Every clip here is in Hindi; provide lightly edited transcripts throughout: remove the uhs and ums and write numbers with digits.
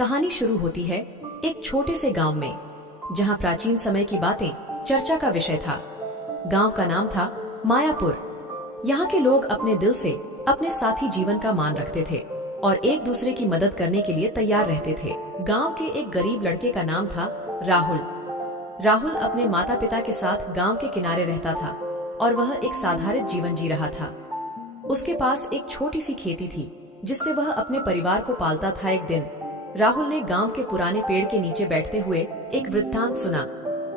कहानी शुरू होती है एक छोटे से गांव में, जहां प्राचीन समय की बातें चर्चा का विषय था। गांव का नाम था मायापुर। यहाँ के लोग अपने दिल से अपने साथी जीवन का मान रखते थे और एक दूसरे की मदद करने के लिए तैयार रहते थे। गांव के एक गरीब लड़के का नाम था राहुल। राहुल अपने माता पिता के साथ गांव के किनारे रहता था और वह एक साधारण जीवन जी रहा था। उसके पास एक छोटी सी खेती थी जिससे वह अपने परिवार को पालता था। एक दिन राहुल ने गांव के पुराने पेड़ के नीचे बैठते हुए एक वृत्तांत सुना,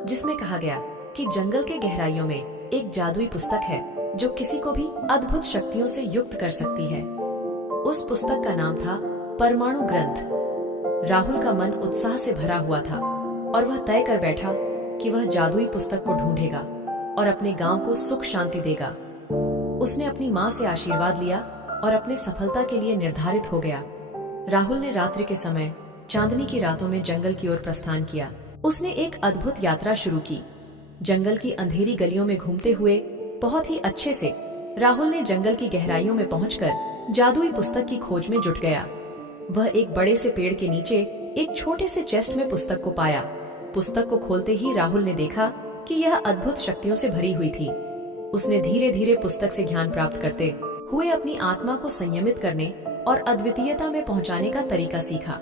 जिसमें कहा गया कि जंगल के गहराइयों में एक जादुई पुस्तक है जो किसी को भी अद्भुत शक्तियों से युक्त कर सकती है। उस पुस्तक का नाम था परमाणु ग्रंथ। राहुल का मन उत्साह से भरा हुआ था और वह तय कर बैठा कि वह जादुई पुस्तक को ढूंढेगा और अपने गांव को सुख शांति देगा। उसने अपनी माँ से आशीर्वाद लिया और अपने सफलता के लिए निर्धारित हो गया। राहुल ने रात्रि के समय चांदनी की रातों में जंगल की ओर प्रस्थान किया। उसने एक अद्भुत यात्रा शुरू की। जंगल की अंधेरी गलियों में घूमते हुए बहुत ही अच्छे से राहुल ने जंगल की गहराइयों में पहुंचकर जादुई पुस्तक की खोज में जुट गया। वह एक बड़े से पेड़ के नीचे एक छोटे से चेस्ट में पुस्तक को पाया। पुस्तक को खोलते ही राहुल ने देखा कि यह अद्भुत शक्तियों से भरी हुई थी। उसने धीरे धीरे पुस्तक से ज्ञान प्राप्त करते हुए अपनी आत्मा को संयमित करने और अद्वितीयता में पहुंचाने का तरीका सीखा।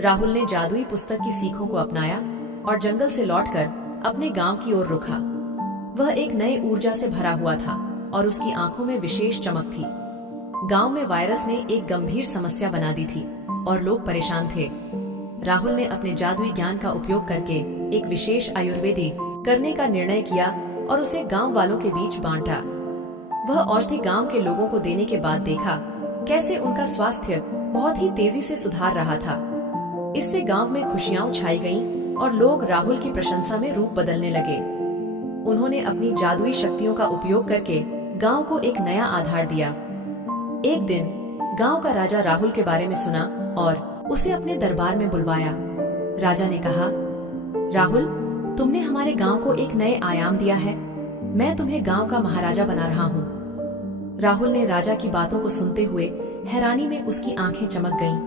राहुल ने जादुई पुस्तक की सीखों को अपनाया और जंगल से लौटकर अपने गांव की ओर रुका। वह एक नई ऊर्जा से भरा हुआ था और उसकी आंखों में विशेष चमक थी। गांव में वायरस ने एक गंभीर समस्या बना दी थी और लोग परेशान थे। राहुल ने अपने जादुई ज्ञान का उपयोग करके एक विशेष आयुर्वेदी करने का निर्णय किया और उसे गांव वालों के बीच बांटा। वह औषधि गांव के लोगों को देने के बाद देखा कैसे उनका स्वास्थ्य बहुत ही तेजी से सुधार रहा था। इससे गांव में खुशियां छाई गईं और लोग राहुल की प्रशंसा में रूप बदलने लगे। उन्होंने अपनी जादुई शक्तियों का उपयोग करके गांव को एक नया आधार दिया। एक दिन गांव का राजा राहुल के बारे में सुना और उसे अपने दरबार में बुलवाया। राजा ने कहा, राहुल, तुमने हमारे गांव को एक नए आयाम दिया है। मैं तुम्हें गांव का महाराजा बना रहा हूँ। राहुल ने राजा की बातों को सुनते हुए हैरानी में उसकी आंखें चमक गईं।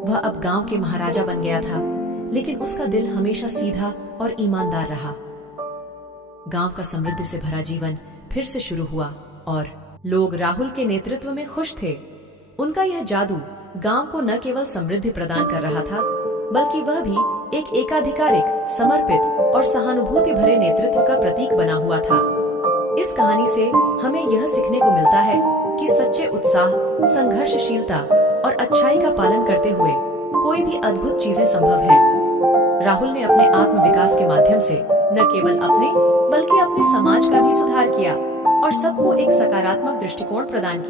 वह अब गांव के महाराजा बन गया था, लेकिन उसका दिल हमेशा सीधा और ईमानदार रहा। गांव का समृद्धि से भरा जीवन फिर से शुरू हुआ और लोग राहुल के नेतृत्व में खुश थे। उनका यह जादू गांव को न केवल समृद्धि प्रदान कर रहा था, बल्कि वह भी एक एकाधिकारिक, समर्पित और सहानुभूति भरे नेतृत्व का प्रतीक बना हुआ था। इस कहानी से हमें यह सीखने को मिलता है कि सच्चे उत्साह, संघर्षशीलता और अच्छाई का पालन करते हुए कोई भी अद्भुत चीजें संभव है। राहुल ने अपने आत्मविकास के माध्यम से न केवल अपने बल्कि अपने समाज का भी सुधार किया और सबको एक सकारात्मक दृष्टिकोण प्रदान किया।